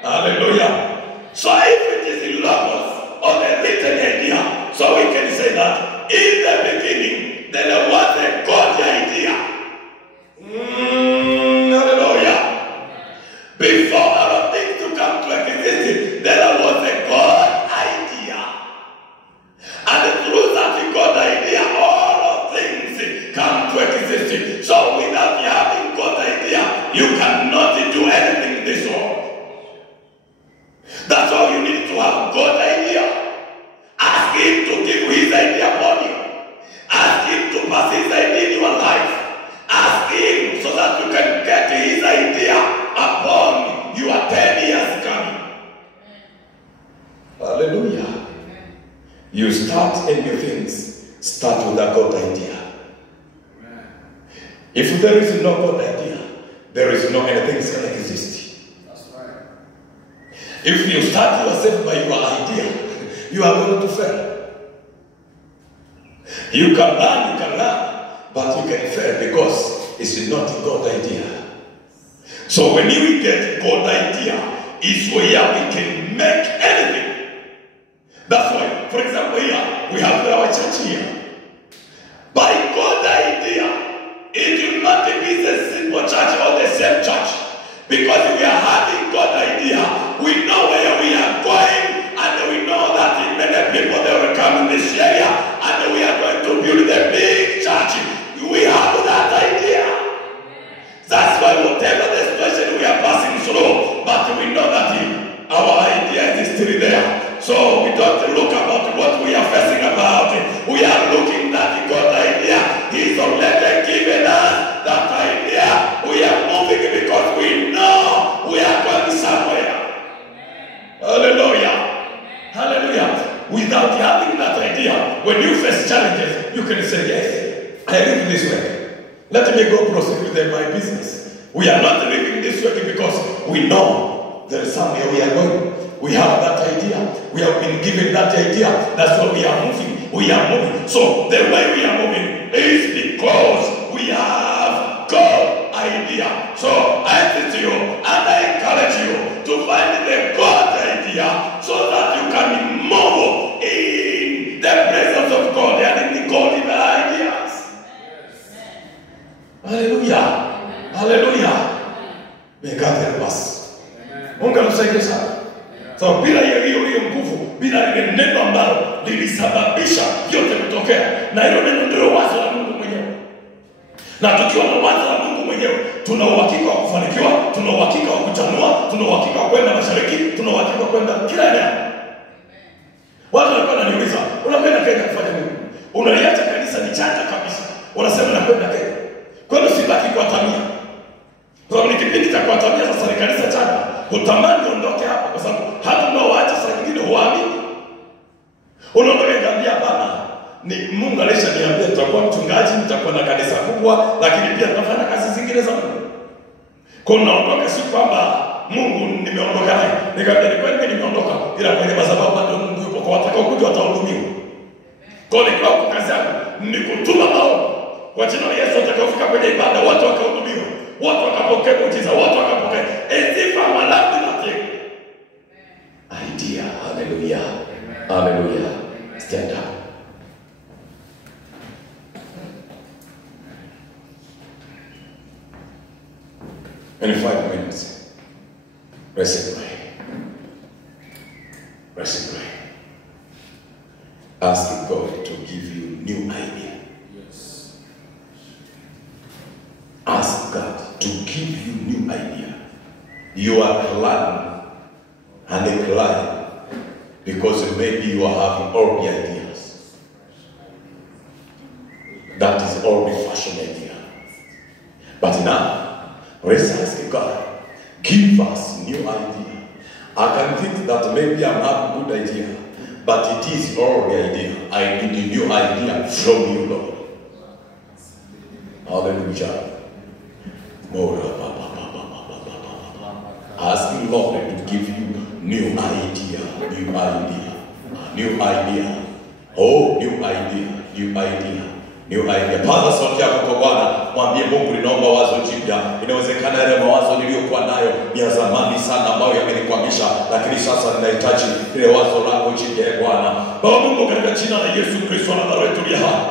Hallelujah. So if it is logos or the written idea, so we can say that in the beginning there was a God idea. Hallelujah. Before all of things to come to existence, there was a God idea. And through that God idea, all of things come to existence. So without having God idea, you cannot do anything in this world. That's all you need to have God idea. Ask him to give you his idea upon you. Ask him to pass his idea in your life. Ask him so that you can get his idea upon your 10 years coming. Hallelujah. Amen. You start a new things. Start with a God idea. Amen. If there is no God idea, there is no anything that can exist. That's right. If you start yourself by your idea, you are going to fail. You can learn, but you can fail because it's not a God idea. So when you get God idea, it's where we can make anything. we have our church here. By God's idea, it will not be the simple church or the same church. Because we are having God's idea, we know where we are going, and we know that many people they will come in this area, and we are going to build a big church. We have that idea. That's why whatever the situation we are passing through, but we know that our idea is still there. So we don't look about what we are facing about. We are looking at God's idea. He's already given us that idea. We are moving because we know we are going somewhere. Hallelujah. Hallelujah. Without having that idea, when you face challenges, you can say, yes, I live this way. Let me go proceed with my business. We are not living this way because we know there is somewhere we are going. We have that idea. We have been given that idea. That's why we are moving. We are moving. So the way we are moving is because we have God idea. So I say to you, and I encourage you to find the God idea so that you can move in the presence of God and in the God ideas. Hallelujah. Hallelujah. May God help us. Mungu atusaidie sana. So bila hiyo nguvu, bila ile neno ambalo lilisababisha yote kutokea, na hilo neno ndio wazo la Mungu mwenyewe. Na tukiwa na wazo la Mungu mwenyewe, tuna uhakika wa kufanikiwa, tuna uhakika wa kuchanua, tuna uhakika wa kwenda mashariki, tuna uhakika wa kwenda kila eneo. Watu walikuwa wananiuliza, unakwenda Kenya kufanya nini? Unaliacha kanisa ni changa kabisa. Unasema nakwenda Kenya. Kwa hiyo sibaki kuatamia. Kwa sababu ni kipindi cha kuatamia sasa ni kanisa changa. Utamani ondoke hapa kwa sababu hata unaoacha saa nyingine huamini. Unaondoka ngambia bana, ni Mungu alishaniambia nitakuwa mchungaji, nitakuwa na kanisa kubwa, lakini pia nitafanya kazi zingine za Mungu. Kwa unaondoka si kwamba Mungu nimeondoka naye. Nikamwambia ni kweli nimeondoka, ila kwenye madhabahu bado Mungu yupo, kwa watakao kuja watahudumiwa. Kwa hiyo kwa kazi yangu ni kutuma maombi. Kwa jina la Yesu atakapofika kwenye ibada watu wakahudumiwa. Watu wakapokea muujiza, watu wakapokea. Ezifa malabi na teke. Idea. Hallelujah. Hallelujah. Stand up. In 5 minutes, rest and pray. Rest and pray. Ask God to give you new idea. Yes. Ask God to give you new idea. You are climbing and a climb because maybe you are having all the ideas. That is all the fashion idea. But now, let's ask God, give us new idea. I can think that maybe I'm having good idea, but it is all the idea. I need a new idea from you, Lord. Hallelujah. Asking Lord to give you new idea, new idea, new idea. Oh, new idea, new idea. New idea. Paza sauti yako kwa Bwana, mwambie Mungu ninaomba wazo jipya. Inawezekana yale mawazo niliyokuwa nayo ni ya zamani sana ambayo yamenikwamisha, lakini sasa ninahitaji ile wazo lako jipya Bwana. Baba Mungu katika jina la Yesu Kristo wa Nazareti uliye hai.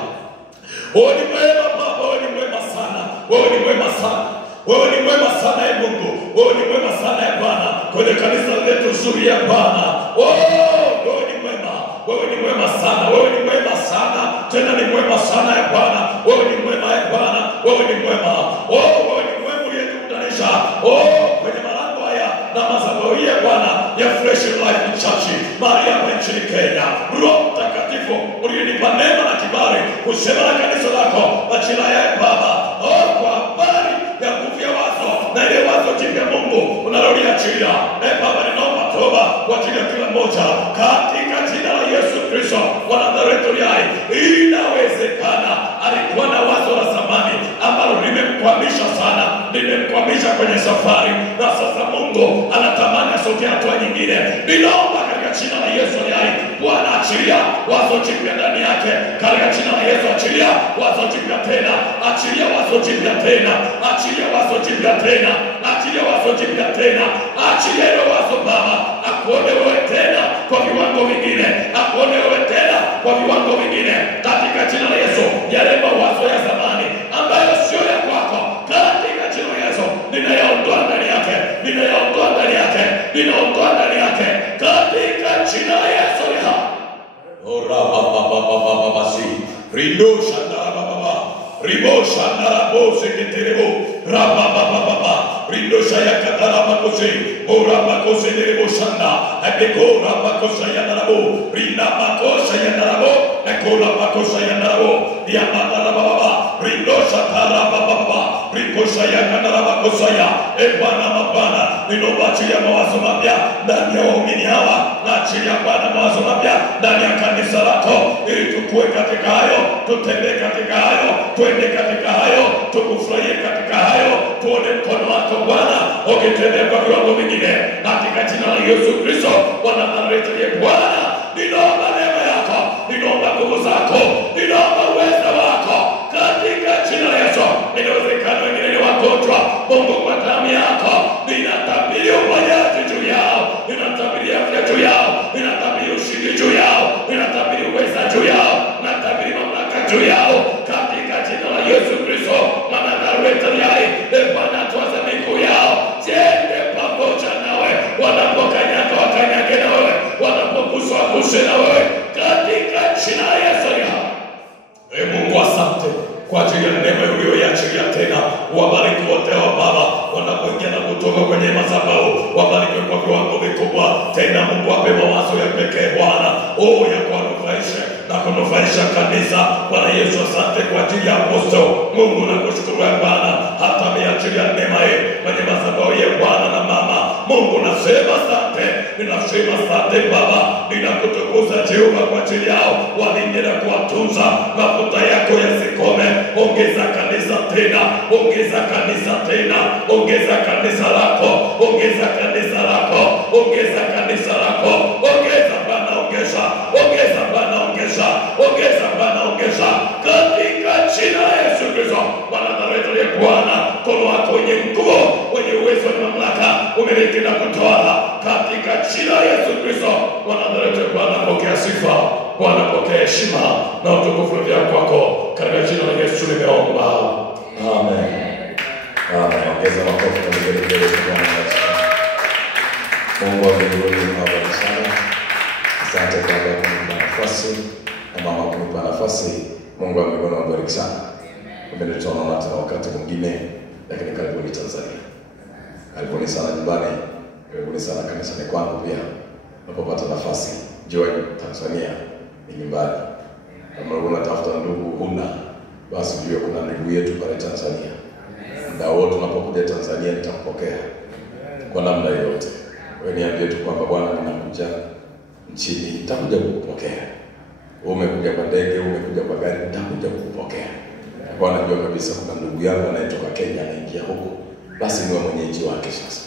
Wewe ni mwema Baba, wewe ni mwema sana. Wewe ni mwema sana. Wewe ni mwema sana Mungu. Wewe ni mwema sana Bwana. Kwenye kanisa letu zuri ya Bwana. Oh, wewe ni mwema. Wewe ni mwema sana. Wewe ni mwema sana. Tena ni mwema sana Bwana. Wewe ni mwema Bwana. Wewe ni mwema. Oh, wewe ni mwema uliyekutanisha. Oh, kwenye malango haya na madhabahu ya Bwana ya Fresh Life Church mahali hapa nchini Kenya. Roho Mtakatifu uliyenipa neema na kibali kusema na kanisa lako na jina ya Baba. Oh, kwa habari ya nguvu ya wazo na ile wazo jipya Mungu unaloliachilia. Baba ninaomba toba kwa ajili ya kila mmoja katika jina la Yesu Kristo wa Nazareti uliye hai. Inawezekana alikuwa na wazo la zamani ambalo limemkwamisha sana, limemkwamisha kwenye safari, na sasa Mungu anatamani asogee hatua nyingine. Ninaomba katika jina la Yesu uliye hai, Bwana achilia wazo jipya ndani yake. Katika jina la Yesu achilia wazo jipya tena, achilia wazo jipya tena, achilia wazo jipya tena, achilia wazo jipya tena, achilia wazo Baba, akuone wewe tena kwa viwango vingine, akuone wewe tena kwa viwango vingine katika jina la Yesu. Yale mawazo ya zamani ambayo sio ya kwako, katika jina la Yesu ninayaondoa ndani yake, ninayaondoa ndani yake, ninaondoa ndani yake katika jina la Yesu. Ora baba basi rindo shandara baba ribo shandara bose keterebo raba baba rindo shaya katara makose ora makose derebo shanda epeko raba kosa ya narabo rinda makosa ya narabo ekola makosa ya narabo ya matara baba rindo shatara baba ribo shaya katara makosa ya ebana mabana ninobachilia mawazo mapya ndani ya waumini hawa, na achilia Bwana mawazo mapya ndani ya kanisa lako, ili tukue katika hayo, tutembee katika hayo, twende katika hayo, tukufurahie katika hayo, tuone mkono wako Bwana ukitembea kwa viwango vingine katika jina la Yesu Kristo wa Nazareti. Bwana, ninaomba neema yako, ninaomba nguvu zako, ninaomba uwezo wako katika jina la Yesu. Inawezekana wengine ni wagonjwa, Mungu kwa damu yako ninatabiri uponyaji juu yao, ninatabiri afya juu yao, ninatabiri ushindi juu yao, ninatabiri uweza juu yao, ninatabiri mamlaka juu yao katika jina la Yesu Kristo wa Nazareti. Bwana, tuanze miguu yao, jende pamoja nawe, wanapokanyaga wakanyage na wewe, wanapoguswa waguse na wewe katika jina la Yesu. Mungu, asante kwa ajili ya neema uliyoiachilia tena. Wabariki wote wa Baba wanapoingia na kutoka kwenye madhabahu, wabariki kwa viwango vikubwa tena. Mungu, wape mawazo ya pekee Bwana, ya kuwanufaisha na kunufaisha kanisa. Bwana Yesu, asante kwa ajili ya apostol. Mungu, nakushukuru ya Bwana hata ameachilia neema hii kwenye madhabahu ya Bwana na mama. Mungu, nasema asante, ninasema asante Baba, ninakutukuza Jehova kwa ajili yao, walinde na kuwatunza, mafuta yako yasikome. Ongeza kanisa tena, ongeza kanisa tena, ongeza kanisa lako, ongeza kanisa lako, ongeza kanisa lako, ongeza Bwana, ongeza, ongeza Bwana, ongeza, ongeza Bwana, ongeza katika jina la Yesu Kristo wa Nazareti. Bwana, mkono wako wenye nguvu, wenye uwezo na mamlaka umiliki na kutawala katika jina la Yesu Kristo wa Nazareti. Bwana, pokea sifa, Bwana pokea heshima na utukufu vya kwako, katika jina la Yesu nimeomba. Amen. Amen. Ongeza makofi na vigelegele kwa Bwana Yesu. Mungu wa mbinguni, nabariki sana. Asante kwa kunipa nafasi na mama kunipa nafasi. Mungu wa mbinguni, nabariki sana. Tunaona tena wakati mwingine, lakini karibuni Tanzania. Karibuni sana nyumbani, karibuni sana kanisani kwangu pia. Unapopata nafasi, join Tanzania, ni nyumbani. Kama unatafuta ndugu huna, basi ujue kuna ndugu yetu pale Tanzania. Muda wote unapokuja Tanzania nitampokea kwa namna yoyote. Wewe niambie tu kwamba Bwana, ninakuja nchini, nitakuja kukupokea. Umekuja kwa ndege, umekuja kwa gari, nitakuja kukupokea. Bwana, najua kabisa kuna ndugu yangu anayetoka Kenya anaingia huko, basi niwe mwenyeji wake sasa.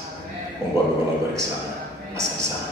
Mungu amebariki sana. Asante sana.